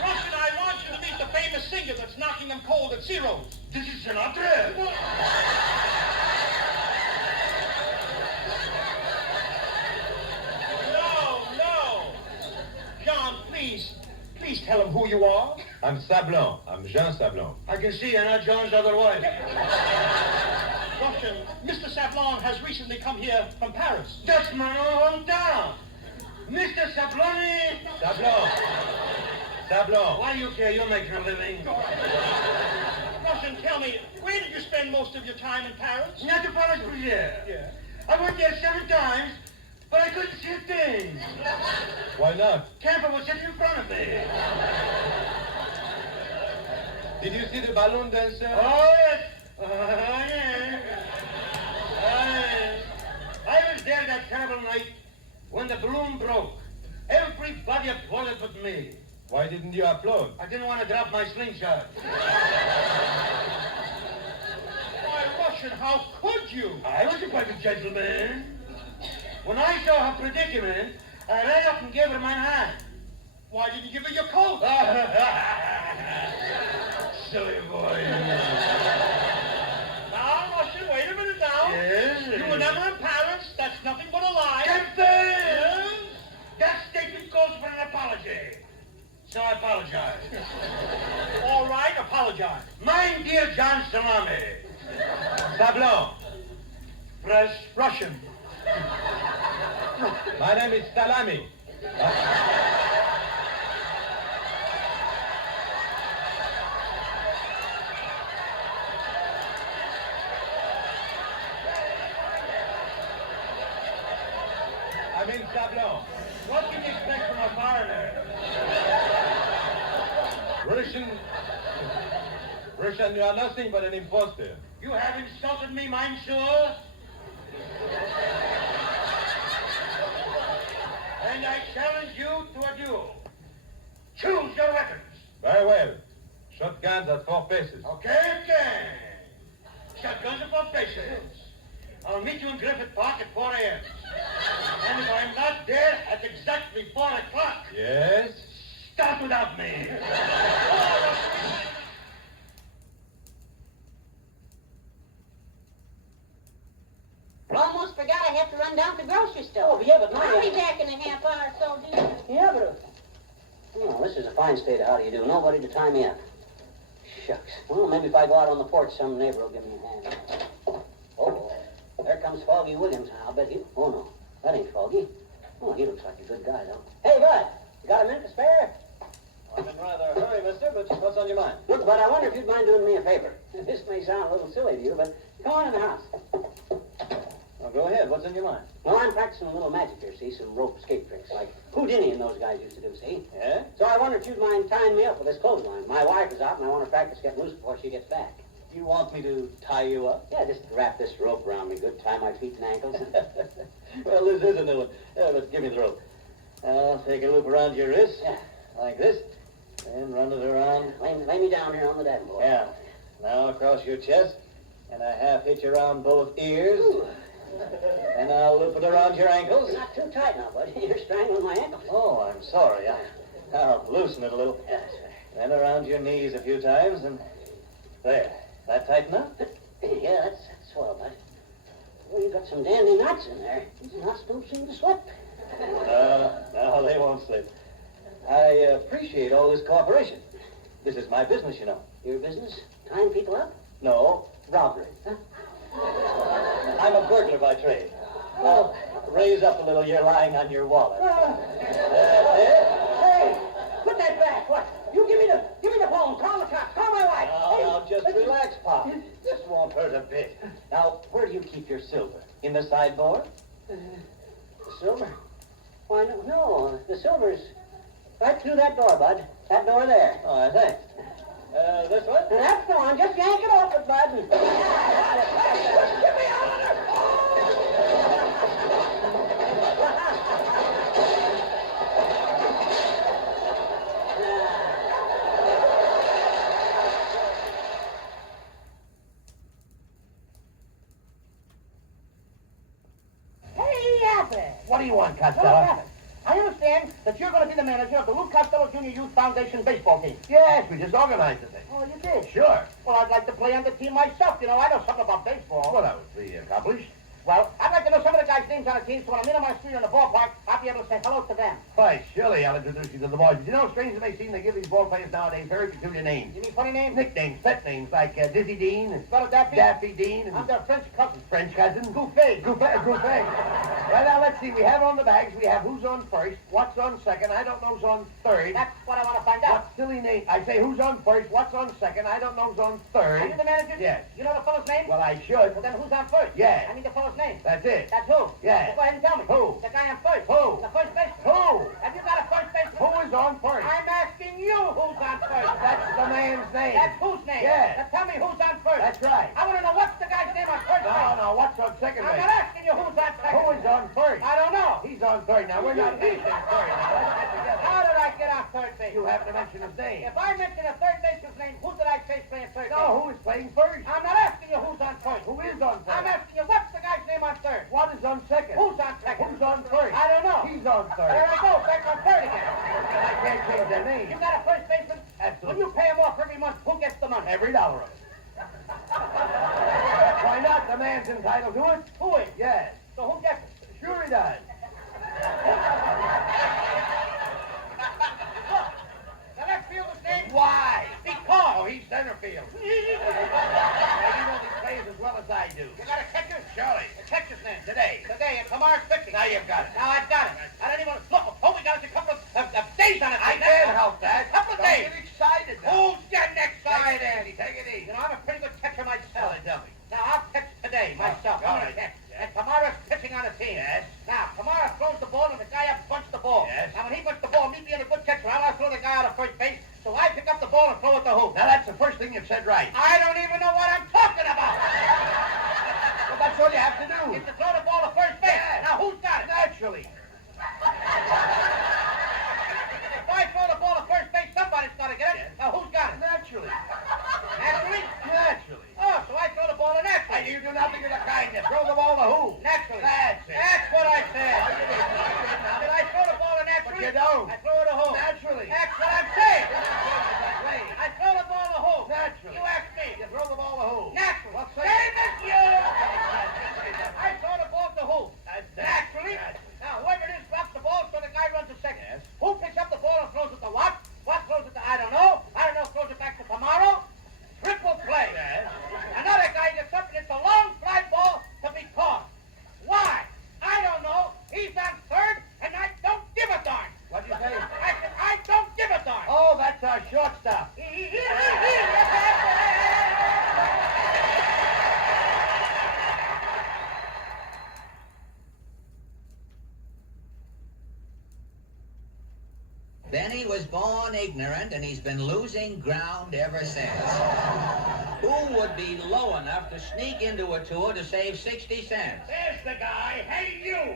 Russian, I want you to meet the famous singer that's knocking them cold at Ciro's. This is Sinatra. No. John, please tell him who you are. I'm Sablon. I'm Jean Sablon. I can see you're not John's other wife. Russian, Mr. Sablon has recently come here from Paris. That's my hometown. Mr. Sabloni. Sablon. Why do you care? You're making a living. Russian, tell me, where did you spend most of your time in Paris? Not the Paris Bruyere. Yeah. I went there 7 times, but I couldn't see a thing. Why not? Cantor was sitting in front of me. Did you see the balloon dancer? Oh, yes. Yes. I was there that terrible night when the balloon broke. Everybody applauded but me. Why didn't you applaud? I didn't want to drop my slingshot. Why, Russian, how could you? I was a private gentleman. When I saw her predicament, I ran up and gave her my hand. Why didn't you give her your coat? Silly boy. Now, Russian, wait a minute now. Yes? You were never in Paris. That's nothing but a lie. Captain! That statement calls for an apology. So I apologize. All right, apologize. Mine dear John Salami. Sablon. Press Russian. My name is Salami. I'm in Sablon. What can you expect from a foreigner? Russian, you are nothing but an imposter. You have insulted me, monsieur. And I challenge you to a duel. Choose your weapons. Very well. Shotguns at 4 paces. Okay. Shotguns at 4 paces. I'll meet you in Griffith Park at 4 a.m. And if I'm not there at exactly 4 o'clock, Yes? start without me. Almost forgot I have to run down to the grocery store. Oh, yeah, but I'll be back in a half hour or so, dear. Yeah, but... Oh, this is a fine state of how-do-you-do. Nobody to tie me up. Shucks. Well, maybe if I go out on the porch, some neighbor will give me a hand. Oh, there comes Foggy Williams. I'll bet he... Oh, no. That ain't Foggy. Oh, he looks like a good guy, though. Hey, Bud, you got a minute to spare? I'm in rather a hurry, mister, but what's on your mind? Look, Bud, I wonder if you'd mind doing me a favor. This may sound a little silly to you, but come on in the house. Well, go ahead. What's on your mind? Well, I'm practicing a little magic here, see? Some rope escape tricks, like Houdini and those guys used to do, see? Yeah? So I wonder if you'd mind tying me up with this clothesline. My wife is out, and I want to practice getting loose before she gets back. You want me to tie you up? Yeah, just wrap this rope around me good, tie my feet and ankles. Well, this is a new one. But give me the rope. I'll take a loop around your wrist, like this, then run it around. Lay me down here on the davenport. Yeah. Now across your chest, and a half hitch around both ears. Ooh. And I'll loop it around your ankles. Not too tight now, buddy. You're strangling my ankles. Oh, I'm sorry. I'll loosen it a little. Yeah, that's right. Then around your knees a few times, and there. That tight enough? Yeah, that's swell, bud. Well, you got some dandy knots in there. These knots don't seem to slip. No, they won't slip. I appreciate all this cooperation. This is my business, you know. Your business? Tying people up? No, robbery. Huh? I'm a burglar by trade. Now, raise up a little. You're lying on your wallet. Hey, put that back. What? You give me the phone. Call the cops. Call my wife. Now, just relax, Pop. This won't hurt a bit. Now, where do you keep your silver? In the sideboard? The silver? Why, no. The silver's right through that door, bud. That door there. Oh, thanks. This one? That's the one. Just yank it off it, bud. Get me out of there. Hey, Abbott. What do you want, Hello, Costello? Abbott. I understand understand that you're going to be the manager of the Lou Costello Junior Youth Foundation baseball team. Yes, we just organized the thing. Oh, you did? Sure. Well, I'd like to play on the team myself. You know, I know something about baseball. Well, that would be accomplished. Well, I'd like to know some of the guys' names on the team, so when I meet them on the street or in the ballpark, I'll be able to say hello to them. Why, surely I'll introduce you to the boys. But you know, strange as they seem, they give these ball players nowadays very peculiar names. You mean funny names? Nicknames, pet names, like Dizzy Dean, and Spell it Daffy? Daffy Dean, I'm and their French cousin. French cousin. Goofy. Goofy. Well, now, let's see. We have on the bags, we have who's on first, what's on second, I don't know who's on third. That's what I want to find out. What silly name? I say who's on first, what's on second, I don't know who's on third. Are you the manager? Yes. You know the fellow's name? Well, I should. Well, then who's on first? Yeah. I mean the fellow's name. That's it. That's who? Yeah. Well, go ahead and tell me. Who? The guy on first. Who? The first baseman. Who? Have you got a first baseman? Who is on first? I'm asking you who's on first. That's the man's name. That's whose name? Yeah. Now tell me who's on first. That's right. I want to know what's the guy's name on first base. No, what's on second I'm base? not asking you who's on second. Who is on first? I don't know. He's on third. Now, we're not mentioning third. Now, let's get together. How did I get on third base? You happen to mention his name. If I mention a third baseman's name, who did I say is playing third base? No, who is playing first? I'm not asking you who's on first. Who is on I'm first? asking you what's the guy's name on third. What is on second? Who's on second? Who's on first? I don't know. He's on There third. I go, back on third again. I can't change their name. You got a first baseman? When Absolutely. you pay him off every month, who gets the money? Every dollar of it. Why not? The man's entitled to it. Who is? Yes. So who gets it? Sure he does. The left fielder's name? Why? Because. Oh, he's center field. Now, you know these players as well as I do. You got a catcher? Surely. The catcher's name. Today. Today, and tomorrow's pitching. Now you've got it. Now I've got it. I don't even look. Oh, we got it a couple of days on it. I can't help that. A couple of Don't days. get excited now. Who's getting Take excited? it easy. Take it easy. You know, I'm a pretty good catcher myself. Tell me. Now I'll pitch today myself. all I'm gonna right. catch. And tomorrow's pitching on the team. Yes. Now, tomorrow throws the ball and the guy up bunts the ball. Yes. Now when he bunts the ball, me being a good catcher, I want to throw the guy out of first base. So I pick up the ball and throw it to who? Now, that's the first thing you've said right. I don't even know what I'm talking about. Well, that's all you have to do. It's to throw the ball to first base. Yes. Now who's got it? Naturally. If I throw the ball to first base, somebody's got to get it. Yes. Now who's got it? Naturally. Naturally? Naturally. Oh, so I throw the ball to Hey, naturally. you do nothing of the kind. You throw the ball to who? Naturally. That's it. That's what I said. No, you didn't. No, you didn't. Did I throw the ball to naturally? But you don't. I throw it to who? Naturally. That's what I'm saying. That way. I throw the ball to who? Naturally. You ask me. You throw the ball to who? Naturally. Well, say Same as you. I I throw the ball to who? Naturally. Naturally. Now, whoever it is drops the ball, so the guy runs to second. Yes. Who picks up the ball and throws it to what? What throws it to I don't know. I don't know, throws it back to tomorrow. Triple play. Yes. Another guy gets up and it's a long fly ball to be caught. Why? I don't know. He's on third, and I don't give a darn. What'd you say? I said, I don't give a darn. Oh, that's our shortstop. Benny was born ignorant, and he's been losing ground ever since. Who would be low enough to sneak into a tour to save 60 cents? There's the guy. Hey, you.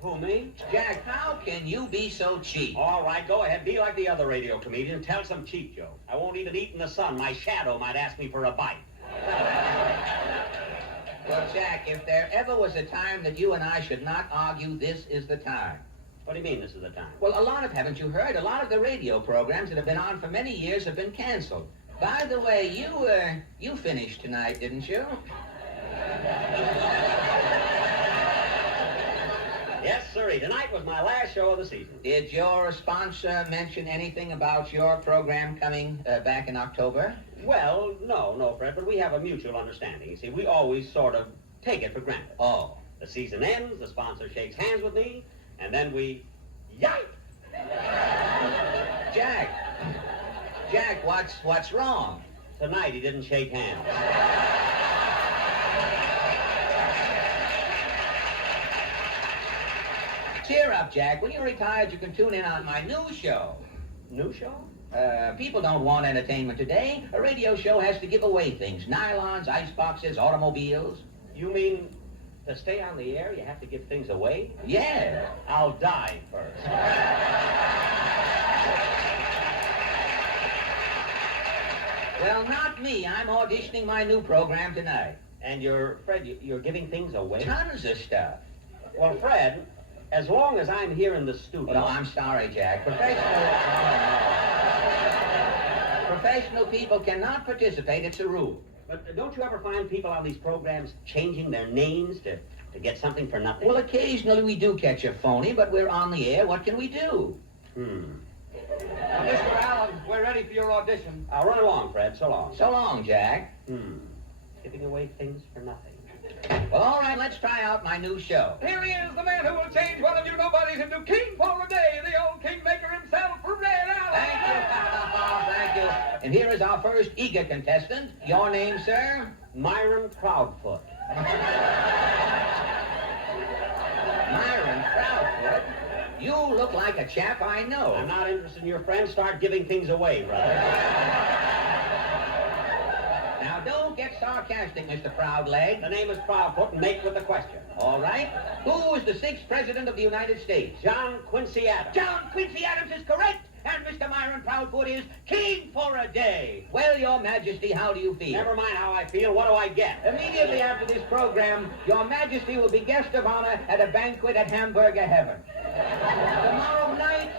Who, me? Jack, how can you be so cheap? All right, go ahead. Be like the other radio comedians. Tell some cheap joke. I won't even eat in the sun. My shadow might ask me for a bite. Well, Jack, if there ever was a time that you and I should not argue, this is the time. What do you mean this is the time? Well, haven't you heard? A lot of the radio programs that have been on for many years have been canceled. By the way, you finished tonight, didn't you? Yes, sirree. Tonight was my last show of the season. Did your sponsor mention anything about your program coming back in October? Well, no, Fred, but we have a mutual understanding. You see, we always sort of take it for granted. Oh. The season ends, the sponsor shakes hands with me, and then we yipe. Jack, what's wrong? Tonight he didn't shake hands. Cheer up, Jack. When you're retired, you can tune in on my new show. New show? People don't want entertainment today. A radio show has to give away things. Nylons, ice boxes, automobiles. You mean to stay on the air, you have to give things away? Yeah. I'll die first. Well, not me. I'm auditioning my new program tonight. And Fred, you're giving things away? Tons of stuff. Well, Fred, As long as I'm here in the studio. Oh, no, I'm sorry, Jack. Professional people cannot participate. It's a rule. But don't you ever find people on these programs changing their names to get something for nothing? Well, occasionally we do catch a phony, but we're on the air. What can we do? Mr. Allen, we're ready for your audition. I'll run along, Fred. So long. So long, Jack. Giving away things for nothing. Well, all right, let's try out my new show. Here he is, the man who will change one of you nobodies into king for a day, the old kingmaker himself, Fred Allen. Thank you, thank you. And here is our first eager contestant. Your name, sir? Myron Proudfoot. Myron Proudfoot. You look like a chap I know. I'm not interested in your friends. Start giving things away, brother. Now, don't get sarcastic, Mr. Proudleg. The name is Proudfoot, and make with the question. All right. Who is the 6th President of the United States? John Quincy Adams. John Quincy Adams is correct, and Mr. Myron Proudfoot is king for a day. Well, Your Majesty, how do you feel? Never mind how I feel. What do I get? Immediately after this program, Your Majesty will be guest of honor at a banquet at Hamburger Heaven. Tomorrow night,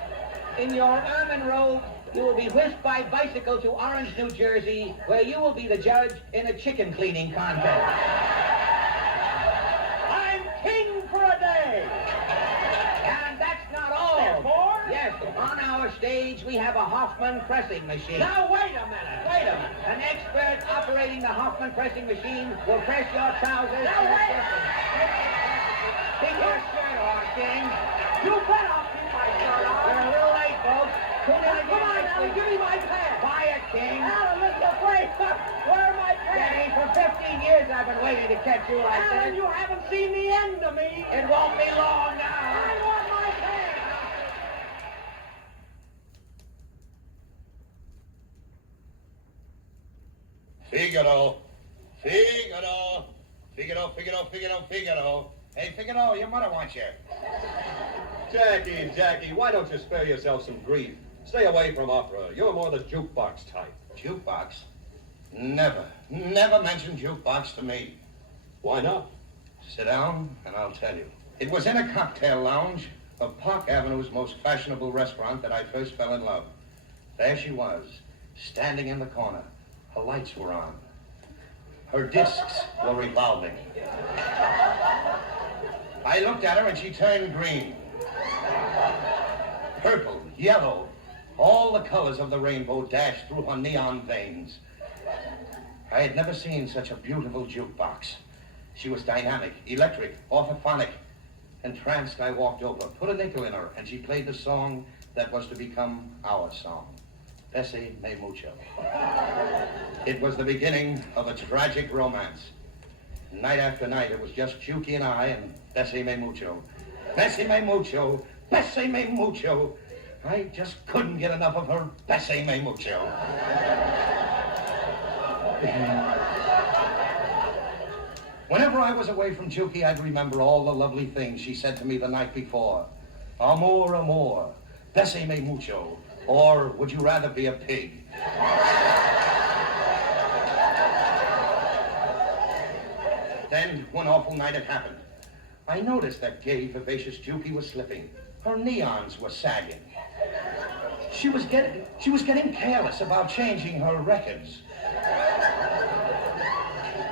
in your ermine robe, you will be whisked by bicycle to Orange, New Jersey, where you will be the judge in a chicken cleaning contest. I'm king for a day. And that's not all. Therefore? Yes, on our stage, we have a Hoffman pressing machine. Now, wait a minute. Wait a minute. An expert operating the Hoffman pressing machine will press your trousers. Now, wait a Take your shirt off, King. You bet I'll keep my shirt on. You're a little late, folks. Tune in again Come on, next Alan, week. give me my pants. Quiet, King. Alan, listen, wait. Where are my Daddy, pants? for 15 years I've been waiting to catch you like Alan, that. you haven't seen the end of me. It won't be long now. I want my pants. Figaro. Figaro. Figaro, Figaro, Figaro, Figaro. Hey, Figaro, your mother wants you. Jackie, why don't you spare yourself some grief? Stay away from opera. You're more the jukebox type. Jukebox? Never mention jukebox to me. Why not? Sit down, and I'll tell you. It was in a cocktail lounge of Park Avenue's most fashionable restaurant that I first fell in love. There she was, standing in the corner. Her lights were on. Her discs were revolving. I looked at her and she turned green. Purple, yellow, all the colors of the rainbow dashed through her neon veins. I had never seen such a beautiful jukebox. She was dynamic, electric, orthophonic. Entranced, I walked over, put a nickel in her, and she played the song that was to become our song. Bessie Me Mucho. It was the beginning of a tragic romance. Night after night, it was just Juke and I and Bessie Me Mucho. Bessie Me Mucho, Bessie Me Mucho. I just couldn't get enough of her Bessie Me Mucho. Whenever I was away from Juke, I'd remember all the lovely things she said to me the night before. Amor, amor, Bessie Me Mucho. Or would you rather be a pig? Then, one awful night it happened. I noticed that gay, vivacious Juke was slipping. Her neons were sagging. She was getting careless about changing her records.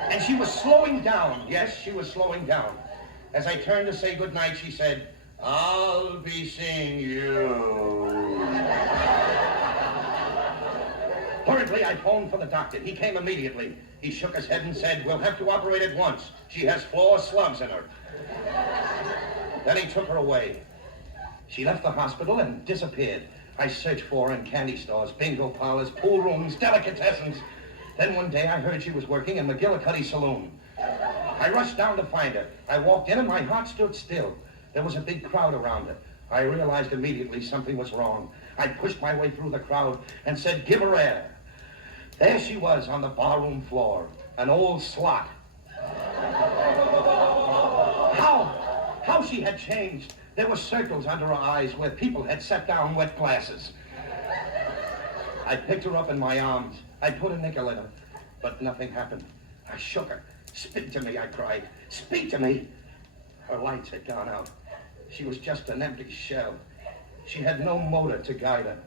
And she was slowing down. Yes, she was slowing down. As I turned to say goodnight, she said, "I'll be seeing you." Hurriedly, I phoned for the doctor. He came immediately. He shook his head and said, "We'll have to operate at once. She has 4 slugs in her." Then he took her away. She left the hospital and disappeared. I searched for her in candy stores, bingo parlors, pool rooms, delicatessens. Then one day I heard she was working in McGillicuddy Saloon. I rushed down to find her. I walked in and my heart stood still. There was a big crowd around her. I realized immediately something was wrong. I pushed my way through the crowd and said, "Give her air." There she was on the barroom floor, an old slut. How she had changed. There were circles under her eyes where people had set down wet glasses. I picked her up in my arms. I put a nickel in her, but nothing happened. I shook her. "Speak to me," I cried. "Speak to me." Her lights had gone out. She was just an empty shell. She had no motor to guide her.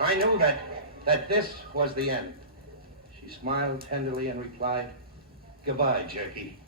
I knew that this was the end. She smiled tenderly and replied, "Goodbye, Jerky."